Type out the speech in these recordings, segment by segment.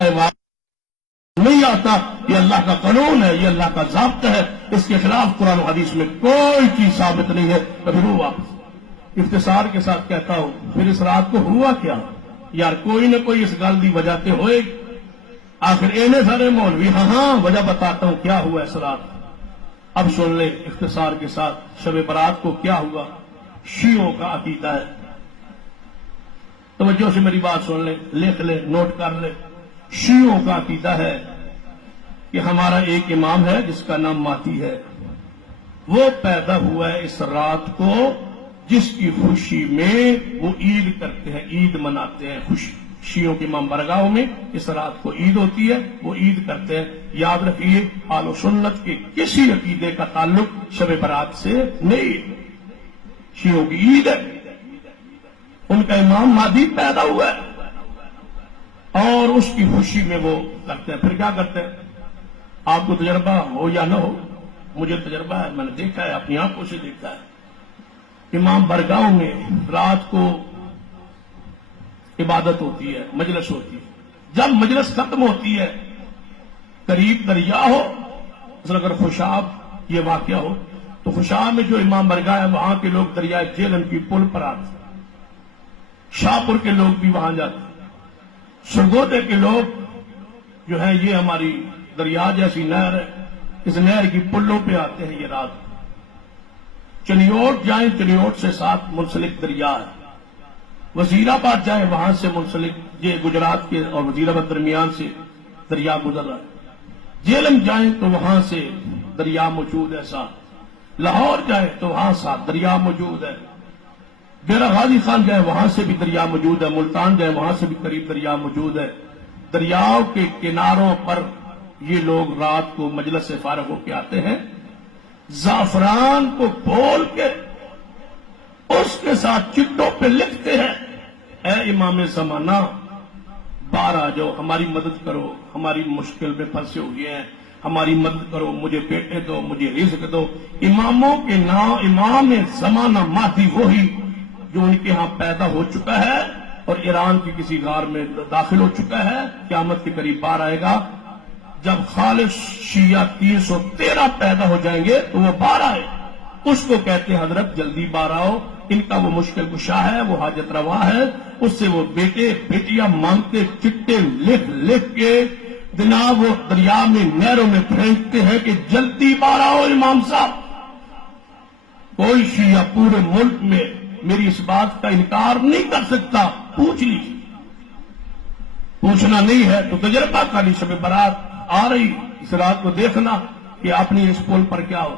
نہیں آتا، یہ اللہ کا قانون ہے، یہ اللہ کا ضابطہ ہے، اس کے خلاف قرآن و حدیث میں کوئی چیز ثابت نہیں ہے۔ ابھی رو واپس اختصار کے ساتھ کہتا ہوں، پھر اس رات کو ہوا کیا؟ یار کوئی نہ کوئی اس گل دی وجہ تے ہوئے، آخر اینے سارے مولوی ہاں وجہ بتاتا ہوں کیا ہوا اس رات۔ اب سن لے اختصار کے ساتھ شب برات کو کیا ہوا۔ شیعوں کا عقیدہ ہے، توجہ سے میری بات سن لے، لکھ لے، نوٹ کر لے۔ شیعوں کا عقیدہ ہے کہ ہمارا ایک امام ہے جس کا نام مہدی ہے، وہ پیدا ہوا ہے اس رات کو، جس کی خوشی میں وہ عید کرتے ہیں، عید مناتے ہیں۔ خوشی شیعوں کے امام برگاہوں میں اس رات کو عید ہوتی ہے، وہ عید کرتے ہیں۔ یاد رکھیے اہل سنت کے کسی عقیدے کا تعلق شب برات سے نہیں، شیعوں کی عید ہے، ان کا امام مہدی پیدا ہوا ہے اور اس کی خوشی میں وہ کرتے ہیں۔ پھر کیا کرتے ہیں؟ آپ کو تجربہ ہو یا نہ ہو، مجھے تجربہ ہے، میں نے دیکھا ہے، اپنی آنکھوں سے دیکھا ہے۔ امام برگاہوں میں رات کو عبادت ہوتی ہے، مجلس ہوتی ہے۔ جب مجلس ختم ہوتی ہے، قریب دریا ہو، مثلا اگر خوشاب یہ واقعہ ہو تو خوشاب میں جو امام برگاہ ہے وہاں کے لوگ دریائے جیلم کی پل پر آتے، شاہپور کے لوگ بھی وہاں جاتے، سرگودے کے لوگ جو ہیں، یہ ہماری دریا جیسی نہر ہے، اس نہر کی پلوں پہ آتے ہیں یہ رات۔ چنیوٹ جائیں، چنیوٹ سے ساتھ منسلک دریا ہے۔ وزیر آباد جائیں، وہاں سے منسلک، یہ گجرات کے اور وزیر آباد درمیان سے دریا گزر رہا ہے۔ جیلم جائیں تو وہاں سے دریا موجود ہے ساتھ، لاہور جائیں تو وہاں ساتھ دریا موجود ہے، ڈیرہ غازی خان جائے وہاں سے بھی دریا موجود ہے، ملتان جائے وہاں سے بھی قریب دریا موجود ہے۔ دریاؤں کے کناروں پر یہ لوگ رات کو مجلس سے فارغ ہو کے آتے ہیں، زعفران کو بول کے اس کے ساتھ چٹوں پہ لکھتے ہیں، اے امام زمانہ باہر آ جاؤ، ہماری مدد کرو، ہماری مشکل میں پھنسے ہوئے ہیں، ہماری مدد کرو، مجھے بیٹے دو، مجھے رزق دو۔ اماموں کے نام امام زمانہ مہدی وہی جو ان کے ہاں پیدا ہو چکا ہے اور ایران کی کسی غار میں داخل ہو چکا ہے، قیامت کے قریب بار آئے گا۔ جب خالص شیعہ 313 پیدا ہو جائیں گے تو وہ بار آئے، اس کو کہتے ہیں حضرت جلدی بار آؤ، ان کا وہ مشکل کشا ہے، وہ حاجت روا ہے، اس سے وہ بیٹے بیٹیاں مانگتے، چٹے لکھ لکھ کے جناب وہ دریا میں نہروں میں پھینکتے ہیں کہ جلدی بار آؤ امام صاحب۔ کوئی شیعہ پورے ملک میں میری اس بات کا انکار نہیں کر سکتا، پوچھ لیجیے، پوچھنا نہیں ہے تو تجربہ کاری شب برات آ رہی، اس رات کو دیکھنا کہ اپنی اس پول پر کیا ہو۔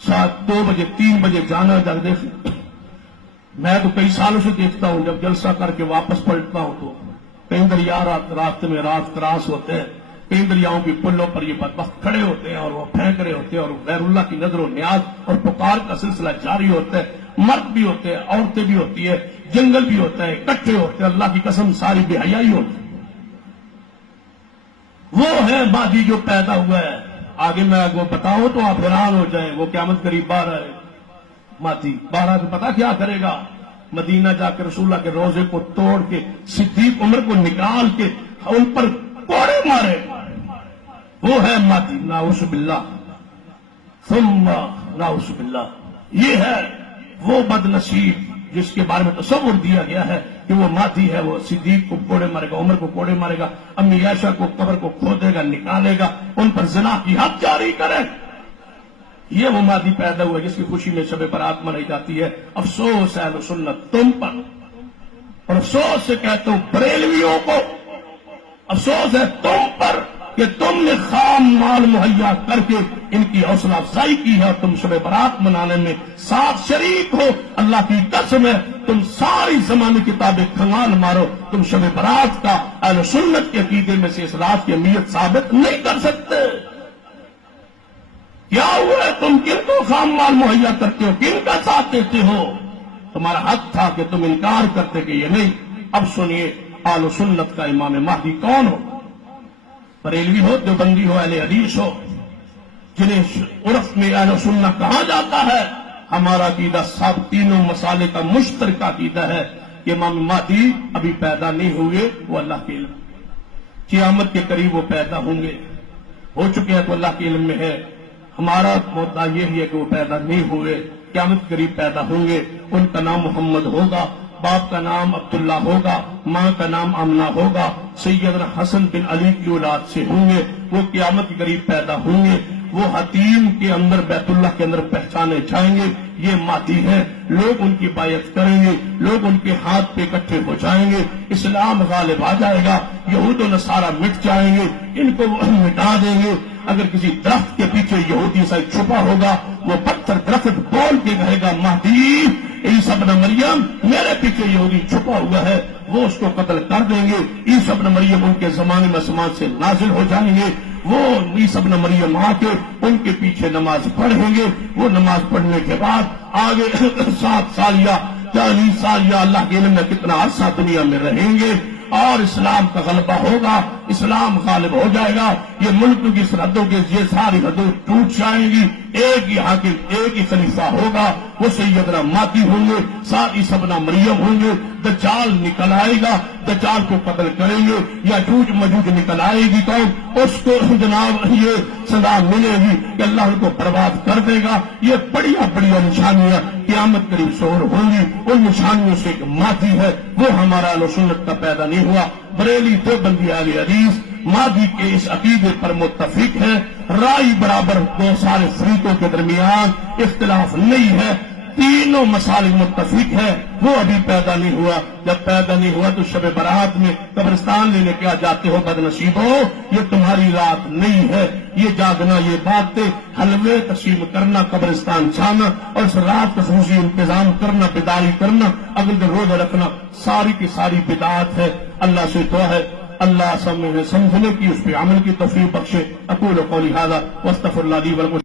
ساتھ 2 بجے 3 بجے جانا جب دیکھ، میں تو کئی سالوں سے دیکھتا ہوں، جب جلسہ کر کے واپس پلٹتا ہوں تو کئی دریا راستے میں رات کراس ہوتے ہیں، کئی دریاؤں کی پلوں پر یہ بدبخت کھڑے ہوتے ہیں اور وہ پھینک رہے ہوتے ہیں اور غیر اللہ کی نظر و نیاز اور پکار کا سلسلہ جاری ہوتا ہے۔ مرد بھی ہوتے ہیں، عورتیں بھی ہوتی ہے، جنگل بھی ہوتا ہے، اکٹھے ہوتے ہیں، اللہ کی قسم ساری بے حیائی ہوتی ہے۔ وہ ہے مہدی جو پیدا ہوا ہے، آگے میں وہ بتاؤں تو آپ حیران ہو جائیں، وہ قیامت قریب باہر آئے مہدی، باہر آ کے پتا کیا کرے گا؟ مدینہ جا کے رسول اللہ کے روزے کو توڑ کے صدیق عمر کو نکال کے ان پر کوڑے مارے، وہ ہے مہدی، نعوذ باللہ ثم نعوذ باللہ۔ یہ ہے وہ بد نصیب جس کے بارے میں تصور دیا گیا ہے کہ وہ مہدی ہے، وہ صدیق کو کوڑے مارے گا، عمر کو کوڑے مارے گا، امی عائشہ کو قبر کو کھودے گا، نکالے گا، ان پر زنا کی حد جاری کرے۔ یہ وہ مہدی پیدا ہوا جس کی خوشی میں شب برات منائی جاتی ہے۔ افسوس ہے اہل سنت تم پر، اور افسوس سے کہتا ہوں بریلویوں کو، افسوس ہے تم پر کہ تم نے خام مال مہیا کر کے ان کی حوصلہ افزائی کی ہے اور تم شب برات منانے میں ساتھ شریک ہو۔ اللہ کی قسم ہے تم ساری زمانے کتابیں کھنگال مارو، تم شب برات کا اہل سنت کے عقیدے میں سے اس رات کی اہمیت ثابت نہیں کر سکتے۔ کیا ہوا ہے؟ تم کن کو خام مال مہیا کرتے ہو، کن کا ساتھ دیتے ہو؟ تمہارا حق تھا کہ تم انکار کرتے کہ یہ نہیں۔ اب سنیے اہل سنت کا امام مہدی کون ہو؟ بریلوی ہو، دیوبندی ہو، اہل حدیث ہو، جنہیں عرف میں اہل سنت کہا جاتا ہے، ہمارا عقیدہ سب تینوں مسالے کا مشترکہ عقیدہ ہے کہ امام مہدی ابھی پیدا نہیں ہوئے، وہ اللہ کے علم۔ قیامت کے قریب وہ پیدا ہوں گے، ہو چکے ہیں تو اللہ کے علم میں ہے، ہمارا مدعا یہ ہے کہ وہ پیدا نہیں ہوئے، قیامت کے قریب پیدا ہوں گے، ان کا نام محمد ہوگا، باپ کا نام عبداللہ ہوگا، ماں کا نام آمنہ ہوگا، سیدنا حسن بن علی کی اولاد سے ہوں گے، وہ قیامت کے قریب پیدا ہوں گے، وہ حتیم کے اندر بیت اللہ کے اندر پہچانے جائیں گے، یہ مادی ہے، لوگ ان کی بیعت کریں گے، لوگ ان کے ہاتھ پہ اکٹھے ہو جائیں گے، اسلام غالب آ جائے گا، یہود و نصارہ مٹ جائیں گے، ان کو وہ مٹا دیں گے۔ اگر کسی درخت کے پیچھے یہودی سا چھپا ہوگا، وہ پتھر درخت بول کے کہے گا مہدی عیسیٰ ابن مریم میرے پیچھے یہودی چھپا ہوا ہے، وہ اس کو قتل کر دیں گے۔ عیسیٰ ابن مریم ان کے زمانے میں آسمان سے نازل ہو جائیں گے، وہ عیسیٰ ابن مریم آ کے ان کے پیچھے نماز پڑھیں گے، وہ نماز پڑھنے کے بعد آگے 7 سال یا 40 سال یا اللہ کے علم میں کتنا عرصہ دنیا میں رہیں گے، اور اسلام کا غلبہ ہوگا، اسلام غالب ہو جائے گا، یہ ملک کی سرحدوں کے یہ ساری حدود ٹوٹ جائیں گی، ایک ہی حاکم ایک ہی خلیفہ ہوگا، وہ سیدنا مہدی ہوں گے، عیسیٰ ابن مریم ہوں گے، دجال نکل آئے گا، دجال کو قتل کریں گے، یاجوج ماجوج نکل آئے گی تو اس کو جناب یہ سزا ملے گی کہ اللہ ان کو برباد کر دے گا۔ یہ بڑیا بڑیا نشانیاں قیامت قریب ظہور ہوں گی، ان نشانیوں سے ایک مہدی ہے، وہ ہمارا اہل سنت کا پیدا نہیں ہوا۔ بریلی دیوبندی اہل حدیث مہدی کے اس عقیدے پر متفق ہے، رائے برابر، دو سارے فریقوں کے درمیان اختلاف نہیں ہے، تینوں مسائل متفق ہے، وہ ابھی پیدا نہیں ہوا۔ جب پیدا نہیں ہوا تو شب برات میں قبرستان لینے کیا جاتے ہو بد نصیبو، یہ تمہاری رات نہیں ہے، یہ جاگنا، یہ باتیں، حلوے تقسیم کرنا، قبرستان جانا اور اس رات کا خصوصی انتظام کرنا، بیداری کرنا، اگلے دن روزہ رکھنا، ساری کی ساری بدعات ہے۔ اللہ سے دعا ہے اللہ سمجھنے کی، اس پہ عمل کی توفیق بخشے۔ اقول قولی ھذا واستغفر اللہ لی ولکم۔